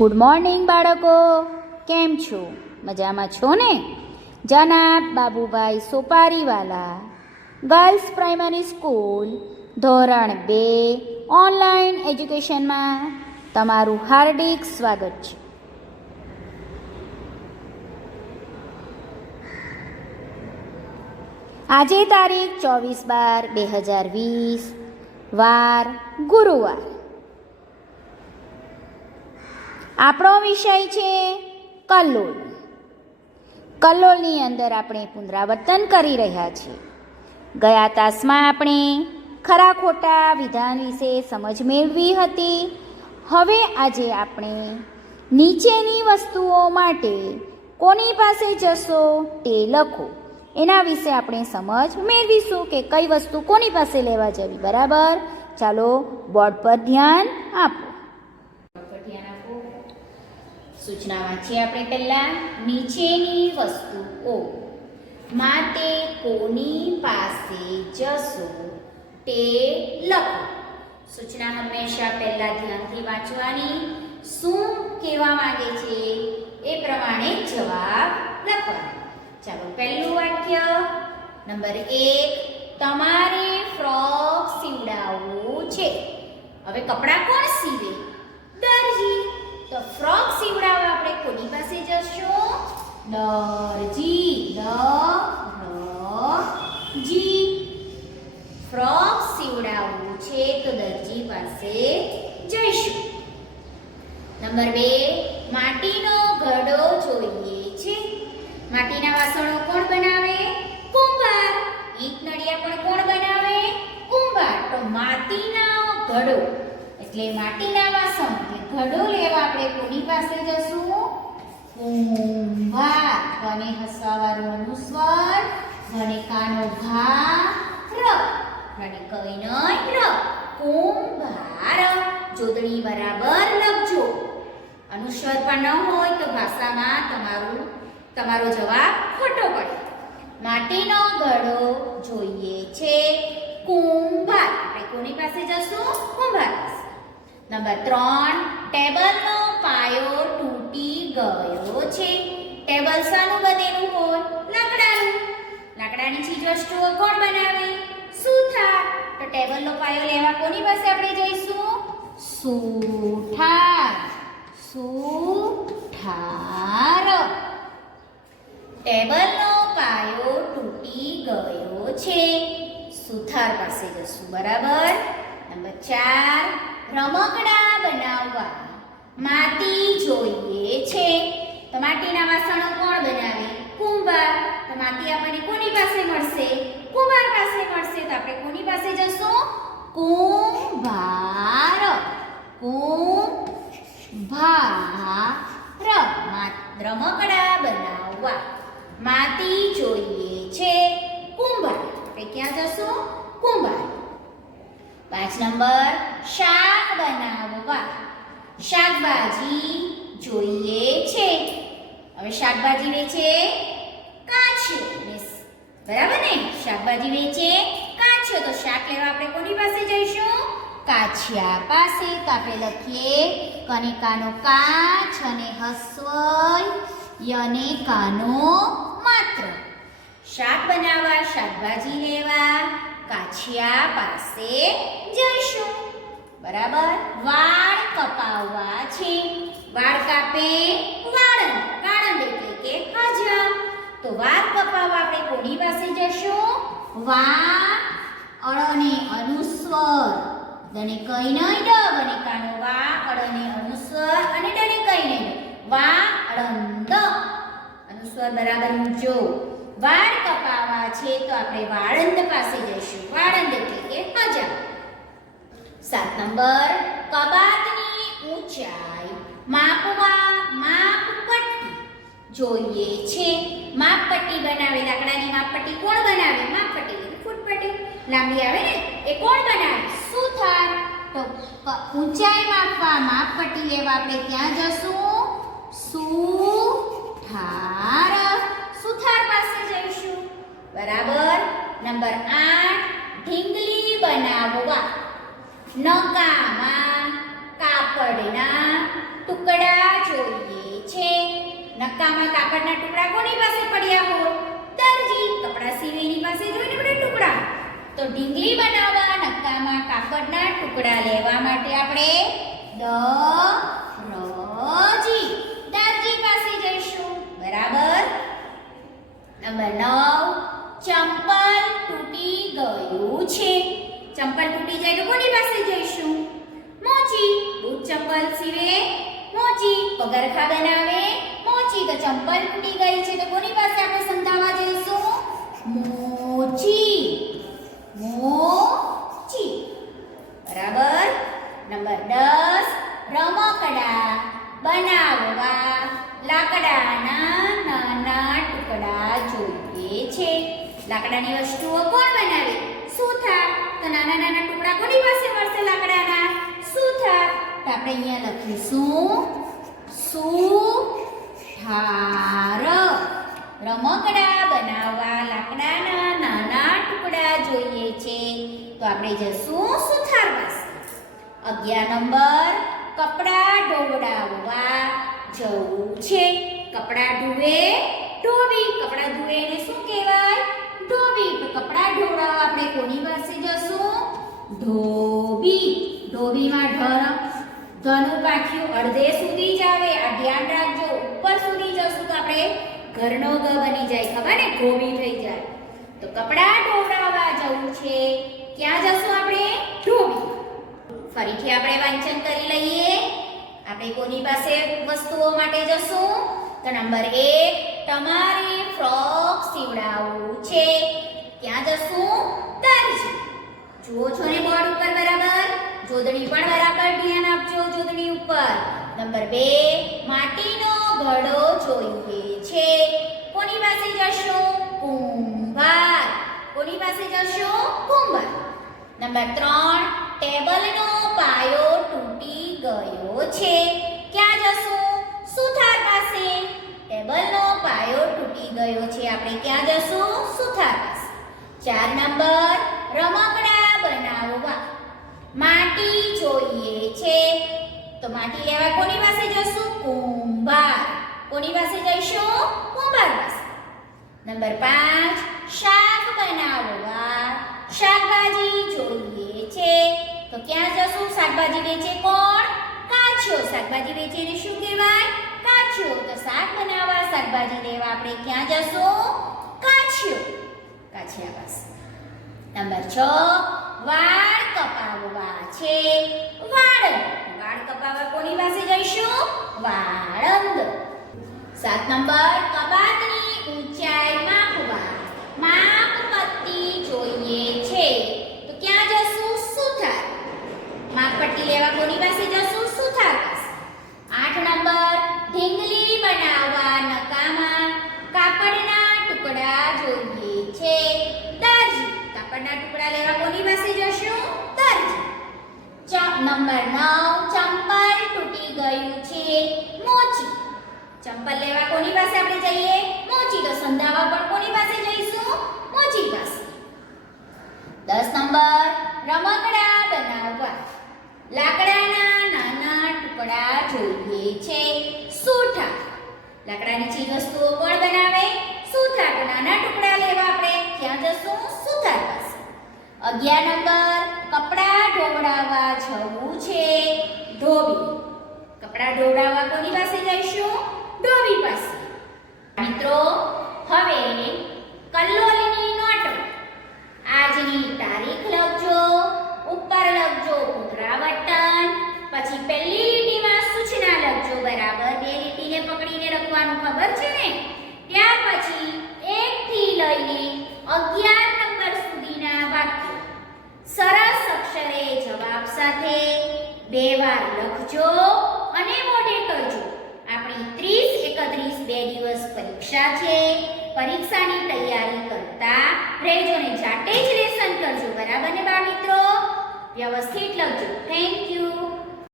Good morning બાળકો, કેમ છો? મજામાં છો ને? જનાબ Babubhai Sopariwala girls primary school ધોરણ 2 ઓનલાઈન એજ્યુકેશનમાં તમારું હાર્દિક સ્વાગત છે. આજે તારીખ 24/12/2020 વાર ગુરુવાર. આપણો વિષય છે કલ્લોલ. કલ્લોલની અંદર આપણે પુનરાવર્તન કરી રહ્યા છીએ. ગયા તાસમાં આપણે ખરા ખોટા વિધાન વિશે સમજ મેળવી હતી. હવે આજે આપણે નીચેની વસ્તુઓ માટે કોની પાસે જશો તે લખો, એના વિશે આપણે સમજ મેળવીશું કે કઈ વસ્તુ કોની પાસે લેવા જવી. બરાબર? ચાલો બોર્ડ પર ધ્યાન આપો. સૂચના વાંચીએ આપણે પહેલા. નીચેની વસ્તુઓ માટે કોની પાસે જશો તે લખો. સૂચના હંમેશા પહેલા ધ્યાનથી વાંચવાની. શું કહેવા માંગે છે એ પ્રમાણે જવાબ લખવાનો. ચાલો પહેલું વાક્ય. નંબર 1, તમારે ફ્રોક સીવડાવવું છે. હવે કપડાં કોણ સીવે? દરજી. તો ફ્રોક સીવડાવવા આપણે કોની પાસે જશું? દરજી. દરજી. ફ્રોક સીવડાવવું છે તો દરજી પાસે જઈશું. નંબર 2, માટીનો ઘડો જોઈએ છે. માટીના વાસણો કોણ બનાવે? કુંભાર. ઈંટ નળિયા પણ કોણ બનાવે? કુંભાર. તો માટીનો ઘડો એટલે માટીના વાસણ એટલે ઘડો લેવા આપણે કોની પાસે જશું? કુંભાર. ઘને હસવાવાળું અનુસ્વાર, ઘને કાનો ઘા, ર. ઘને કઈનો ર. કુંભાર. જોડણી બરાબર લખજો. અનુસ્વાર પણ ન હોય તો ભાષામાં તમારો જવાબ ખોટો પડે. માટીનો ઘડો જોઈએ છે. કુંભાર. આપણે કોની પાસે જશું? કુંભાર પાસે. નંબર 3, ટેબલનો પાયો તૂટી ગયો છે. ટેબલ શાનું બનેલું હોય? લાકડાનું. લાકડાની ચીજવસ્તુઓ કોણ બનાવે? સુથાર. તો ટેબલનો પાયો લેવા કોની પાસે આપણે જઈશું? સુથાર. સુથાર. ટેબલનો પાયો તૂટી ગયો છે. સુથાર પાસે જશું. બરાબર? નંબર 4, રમકડા બનાવવા માટી જોઈએ છે. તો માટીના વાસણો કોણ બનાવે? કુંભાર. તો માટી આપણને કોની પાસે મળશે? કુંભાર પાસે મળશે. તો આપણે કોની પાસે જશું? કુંભાર. કુંભાર. રમકડા બનાવવા માટી જોઈએ છે. કુંભાર. આપણે ક્યાં જશું? કુંભાર. 5 નંબર, શાક બનાવવા શાકભાજી જોઈએ છે. હવે શાકભાજી વેચે કાચિયો. બરાબર ને? શાકભાજી વેચે કાચિયો. તો શાક લેવા આપણે કોની પાસે જઈશું? કાચિયા પાસે. તો આપણે લખીએ કને કાનો કાચ અને હસ્વય યને કાનો માત્ર. શાક બનાવવા શાકભાજી લેવા કાચિયા પાસે જઈશું. બરાબર? વાળ કપાવવા છે. વાળ કાપે વાળંદ. વાળંદ એટલે કે હજામ. તો વાળ કપાવવા આપણે કોની પાસે જશું? વાળ અળને અનુસ્વાર દને કઈ નહીં ડ બને કાનો વા અળને અનુસ્વાર અને ડને કઈ નહીં વાળંદ. અનુસ્વાર બરાબર મૂકજો. વાળ કપાવવા છે તો આપણે વાળંદ પાસે જઈશું. વાળંદ એટલે કે હજામ. 7 નંબર, કબાટની ઊંચાઈ માપવા માપપટ્ટી જોઈએ છે. માપપટ્ટી બનાવે. લાકડાની માપપટ્ટી કોણ બનાવે? માપપટ્ટી એટલે ફૂટપટ્ટી લાંબી આવે ને, એ કોણ બનાવે? સુથાર. તો ઊંચાઈ માપવા માપપટ્ટી લેવા આપણે ક્યાં જશું? સુથાર. સુથાર પાસે જઈશું. બરાબર? નંબર 8, ઢીંગલી બનાવવા નકામા કાપડના ટુકડા નક્કામાં કાપડના ટુકડા કોની પાસે પડ્યા હોય? દરજી. કપડા સીવેની પાસે જોઈને આપણે ટુકડા. તો ઢીંગલી બનાવવા નક્કામાં કાપડના ટુકડા લેવા માટે આપણે દરજી પાસે જઈશું. બરાબર. નંબર 9 ચંપલ તૂટી ગયું છે. ચંપલ તૂટી જાય તો કોની પાસે જઈશું? મોચી. બૂટ ચંપલ સીવે મોચી. પગરખા બનાવે મોચી. તો ચંપલ તૂટી ગઈ છે તો કોની પાસે આપણે સંધાવા જઈશું? મોચી. બરાબર. નંબર 10 રમકડા બનાવવા લાકડાના નાના ટુકડા જોઈએ છે. લાકડાની વસ્તુઓ કોણ બનાવે? સુથાર. તો નાના નાના ટુકડા કોની પાસે મળશે? લાકડાના. સુથાર. તો આપણે અહીંયા લખીશું સુથાર. રમકડા બનાવવા લાકડાના નાના ટુકડા જોઈએ છે તો આપણે જશું સુથાર પાસે. 11 નંબર કપડા ધોવડાવવા જવું છે. કપડા ધોવે ધોબી. કપડા ધોવે એને શું કહેવાય? ધોબી. તો કપડા ધોવડાવવા આપણે કોની પાસે જશું? ધોબી. ધોબીમાં ધનું પાખ્યું અડધે સુધી જ આવે. આ ધ્યાન રાખજો. ઉપર સુધી જશું તો આપણે ઘરનો ગ બની જાય. ખબર ને? ધોબી થઈ જાય. તો કપડા ધોવડાવવા જવું છે. ક્યાં જશું આપણે? ધોબી. ફરીથી આપણે વાંચન કરી લઈએ. આપણે કોની પાસે વસ્તુઓ માટે જશું? તો નંબર 1 તમારે ફ્રોક સીવડાવવું છે. ક્યાં જશું? દરજી. જુઓ છો ને બોર્ડ ઉપર બરાબર? જોડણી પણ બરાબર ધ્યાન આપજો જોડણી ઉપર. નંબર 2 માટીનો ઘડો જોઈએ છે. કોની પાસે જશો? કુંભાર. કોની પાસે જશો? કુંભાર. નંબર 3 ટેબલનો પાયો તૂટી ગયો છે. ક્યાં જશું? સુથાર પાસે. ટેબલનો પાયો તૂટી ગયો છે. આપણે ક્યાં જશું? સુથાર પાસે. 4 નંબર રમકડા બનાવવા માટી જોઈએ છે. તો માટી લેવા કોની પાસે જશું? કુંભાર. કોની પાસે જઈશું? કુંભાર પાસે. નંબર 5 શાક બનાવવા શાકભાજી જોઈએ છે. તો ક્યાં જશું? શાકભાજી વેચે કોણ? કાચિયો. શાકભાજી વેચે એને શું કહેવાય? કાચિયો. તો શાક બનાવવા શાકભાજી લેવા આપણે ક્યાં જશું? કાચિયો. કાચિયા પાસે. નંબર 6 વાળ કપાવવા છે. વાળંદ. વાળ કપાવવા કોની પાસે જઈશું? વાળંદ. 7 નંબર કબાટની ઊંચાઈ માપવા માપપટ્ટી જોઈએ છે. તો ક્યાં જશું? સુથાર. માપપટ્ટી લેવા કોની પાસે જશું? સુથાર પાસે. 8 નંબર ઢીંગલી બનાવવા નકામાં કાપડના ટુકડા જોઈએ છે. દરજી. કાપડના ટુકડા લેવા કોની પાસે જશું? દરજી. નંબર 9 ચંપલ તૂટી ગયું છે. મોચી. ચંપલ લેવા કોની પાસે આપણે જઈએ? મોચી. તો સંધાવા પણ કોની પાસે જઈશું? મોચી પાસે. 10 નંબર રમકડા બનાવવા લાકડાના નાના ટુકડા જોઈએ છે. સુથાર. લાકડાની ચીજ વસ્તુઓ કોણ બનાવે? સુથાર. તો નાના ટુકડા લેવા આપણે ક્યાં જશું? સુથાર પાસે. 11 નંબર કપડા ધોવડાવવા જવું છે. ધોબી. કપડા ધોવડાવવા કોની પાસે જઈશું? ધોબી પાસે. મિત્રો હવે કલ્લોલની નોટો આજની તારીખ લખજો. ઉપર લખજો પુનરાવર્તન. પછી પહેલી લીટીમાં સૂચના લખજો. બરાબર? બે લીટીને પકડીને લખવાનું ખબર છે ને? ત્યાર પછી 1 થી લઈને 11 નંબર સુધીના વાક્યો સરસ અક્ષરે જવાબ સાથે 2 વાર લખજો અને મોઢે કરજો. આપણી 30-31 2 દિવસ પરીક્ષા છે. પરીક્ષાની તૈયારી કરતા રહેજો ને જાતે જ લેસન કરજો. બરાબર ને બાળ મિત્રો? વ્યવસ્થિત લખજો. Thank you.